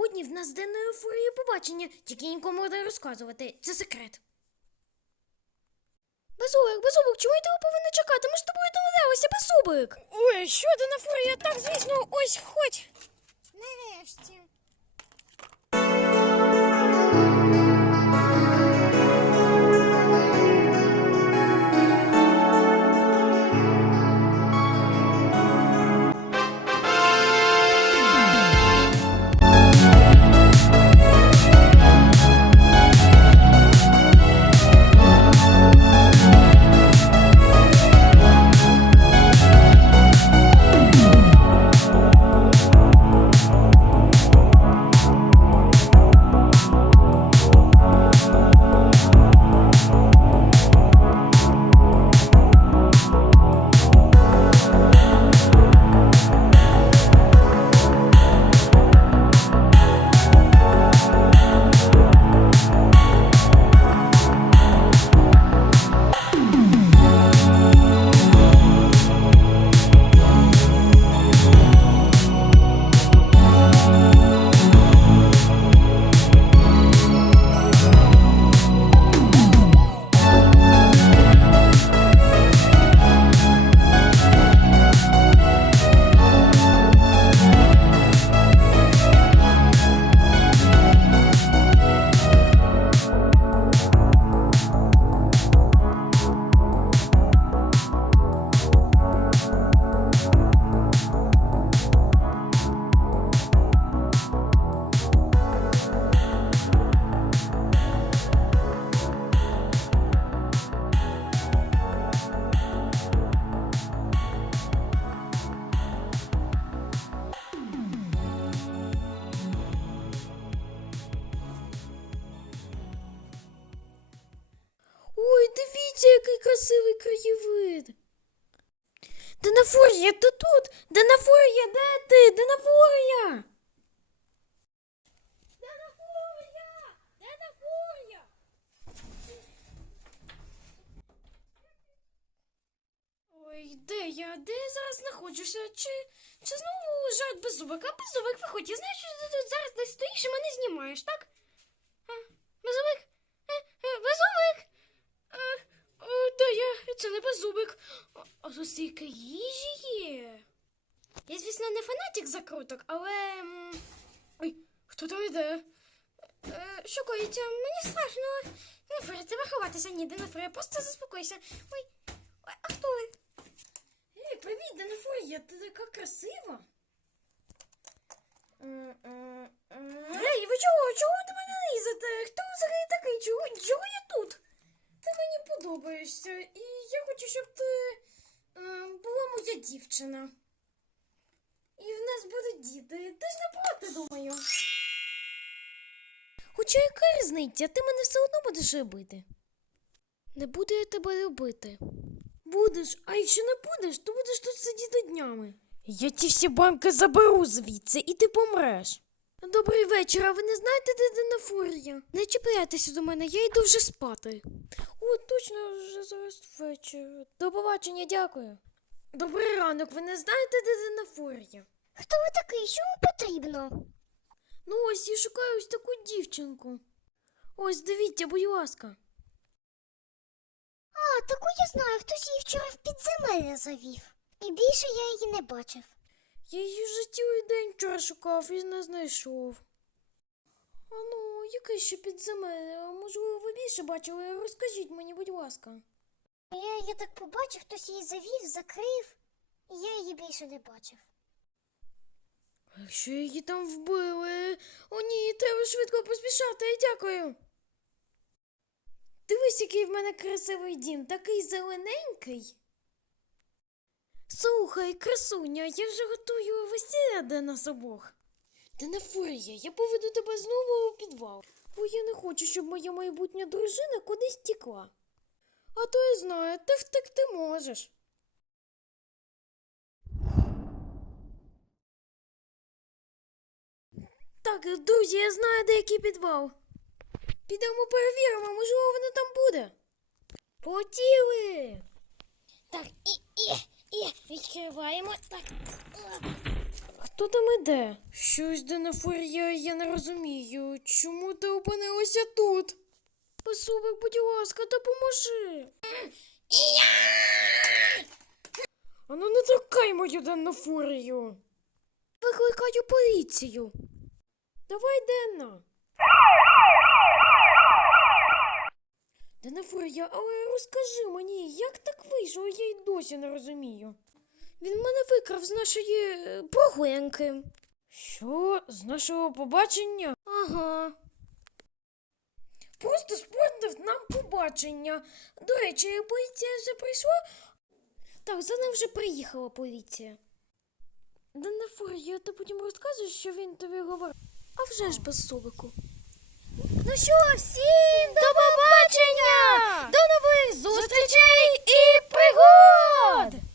Сьогодні в нас денне ефорії побачення, тільки нікому не розказувати. Це секрет. Безубик, безубик, чому я тебе повинна чекати? Ми ж з тобою домовлялися, безубик. Ой, що ти на? Так, звісно, ось хоч. Нарешті. Який красивий краєвид. Динафорія, ти тут? Динафорія, де ти? Динафорія! Ой, де я? Де я зараз знаходжуся? Чи, чи знову жарт беззубик? А беззубик, виходь, я знаю, що ти тут зараз десь стоїш і мене знімаєш, так? А, беззубик? Е, е, беззубик? Е, о, та я, це не беззубик. А, тут стільки їжі є. Я, звісно, не фанатик закруток, але. Ой, хто там йде? Е, що коїться? Мені страшно. Не треба ховатися, ні, Денафрея, просто заспокойся. Ой, ой, а хто ви? Ей, привіт, Денафрея, ти така красива. Ей, ви чого? Чого ви до мене лізете? Хто взагалі такий? Чого, чого я тут? Подобаєшся, і я хочу, щоб ти е, була моя дівчина. І в нас будуть діти. Ти ж не проти, думаю. Хоча яка різниця, ти мене все одно будеш любити. Не буду я тебе любити. Будеш, а якщо не будеш, то будеш тут сидіти днями. Я ті всі банки заберу звідси, і ти помреш. Добрий вечір, а ви не знаєте, де Динафорія? Не чіпляйтеся до мене, я йду вже спати. О, точно, вже зараз вечір. До побачення, дякую. Добрий ранок, ви не знаєте, де Динафорія? Хто ви такий? Що вам потрібно? Ну ось я шукаю ось таку дівчинку. Ось дивіться, будь ласка. А, таку я знаю, хтось її вчора в підземелля завів. І більше я її не бачив. Я її вже цілий день вчора шукав і не знайшов. А ну, яке ще підземелля? Можливо, ви більше бачили? Розкажіть мені, будь ласка. Я, я так побачив, хтось її завів, закрив, і я її більше не бачив. А Якщо її там вбили. О ні, треба швидко поспішати, дякую. Дивись, який в мене красивий дім, такий зелененький. Слухай, красуня, я вже готую весілля для нас обох. Та не фурія, я поведу тебе знову у підвал, бо я не хочу, щоб моя майбутня дружина кудись тікла. А то я знаю, ти втекти можеш. Так, друзі, я знаю, де який підвал. Підемо перевіримо, можливо, воно там буде. Полетіли. Так, і, і, і відкриваємо. Так. Хто там іде? Щось Денафорія, я не розумію. Чому ти опинилася тут? Беззубик, будь ласка, допоможи. Ану не торкай мою Денафорію. Викликаю поліцію. Давай, Денна. Денафорія, але розкажи мені, як так вийшло, я й досі не розумію. Він мене викрав з нашої е, прогулянки. Що? З нашого побачення? Ага. Просто спортив нам побачення. До речі, поліція вже прийшла? Так, за ним вже приїхала поліція. Данафорія, ти потім розказуєш, що він тобі говорив. А вже ж без собику. Ну що, всім до побачення! До нових зустрічей і пригод!